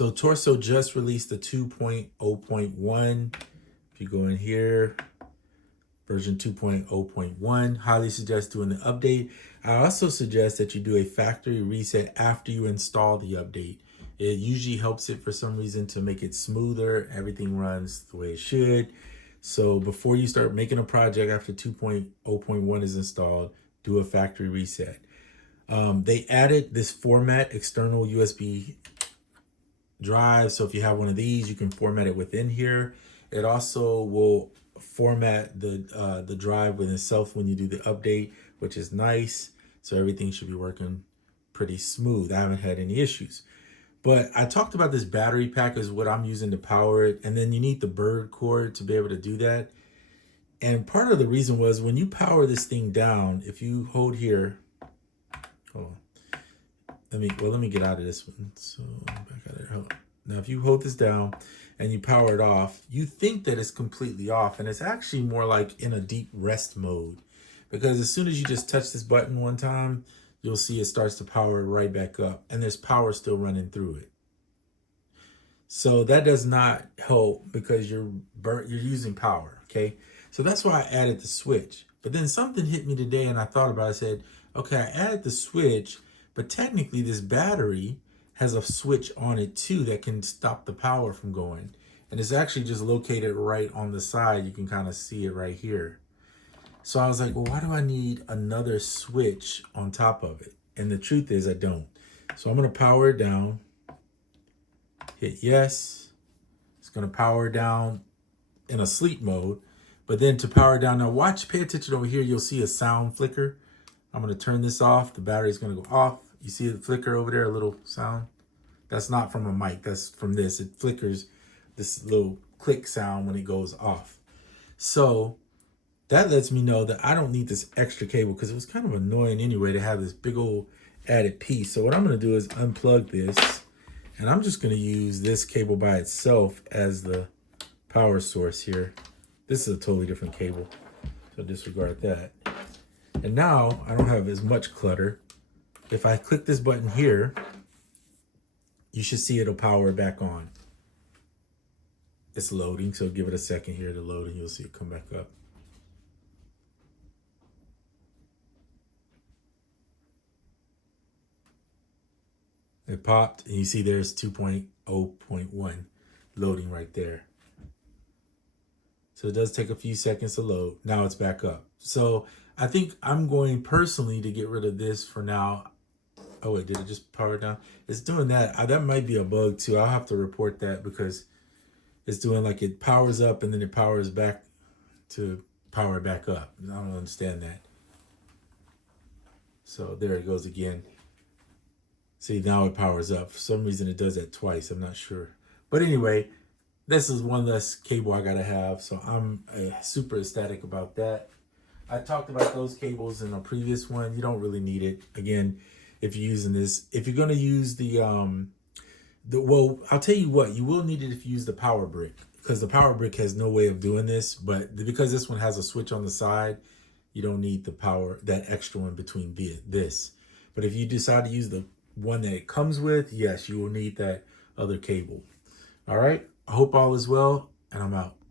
So Torso just released the 2.0.1. If you go in here, version 2.0.1, highly suggest doing the update. I also suggest that you do a factory reset after you install the update. It usually helps it for some reason to make it smoother. Everything runs the way it should. So before you start making a project after 2.0.1 is installed, do a factory reset. They added this format external USB drive. So if you have one of these, you can format it within here. It also will format the drive within itself when you do the update, which is nice. So everything should be working pretty smooth. I haven't had any issues. But I talked about this battery pack is what I'm using to power it. And then you need the bird cord to be able to do that. And part of the reason was when you power this thing down, if you hold here, hold on. Let me get out of this one. So back out of there. Now, if you hold this down and you power it off, you think that it's completely off, and it's actually more like in a deep rest mode, because as soon as you just touch this button one time, you'll see it starts to power right back up, and there's power still running through it. So that does not help because you're using power. Okay, so that's why I added the switch. But then something hit me today, and I thought about it. I said, okay, I added the switch. But technically this battery has a switch on it too that can stop the power from going. And it's actually just located right on the side. You can kind of see it right here. So I was like, well, why do I need another switch on top of it? And the truth is I don't. So I'm going to power it down. Hit yes. It's going to power down in a sleep mode. But then to power down, now watch, pay attention over here. You'll see a sound flicker. I'm going to turn this off. The battery's going to go off. You see the flicker over there, a little sound? That's not from a mic. That's from this. It flickers this little click sound when it goes off. So that lets me know that I don't need this extra cable because it was kind of annoying anyway to have this big old added piece. So what I'm going to do is unplug this, and I'm just going to use this cable by itself as the power source here. This is a totally different cable, so disregard that. And now I don't have as much clutter. If I click this button here, you should see it'll power back on. It's loading, so give it a second here to load and you'll see it come back up. It popped and you see there's 2.0.1 loading right there. So it does take a few seconds to load. Now it's back up. So I think I'm going personally to get rid of this for now. Oh wait, did it just power down? It's doing that. That might be a bug too. I'll have to report that because it's doing like it powers up and then it powers back to power back up. I don't understand that. So there it goes again. See, now it powers up. For some reason it does that twice. I'm not sure. But anyway, this is one less cable I gotta have. So I'm super ecstatic about that. I talked about those cables in a previous one. You don't really need it. Again, if you're using this, if you're gonna use well, I'll tell you what, you will need it if you use the power brick, because the power brick has no way of doing this, but because this one has a switch on the side, you don't need the power, that extra one between this. But if you decide to use the one that it comes with, yes, you will need that other cable. All right, I hope all is well, and I'm out.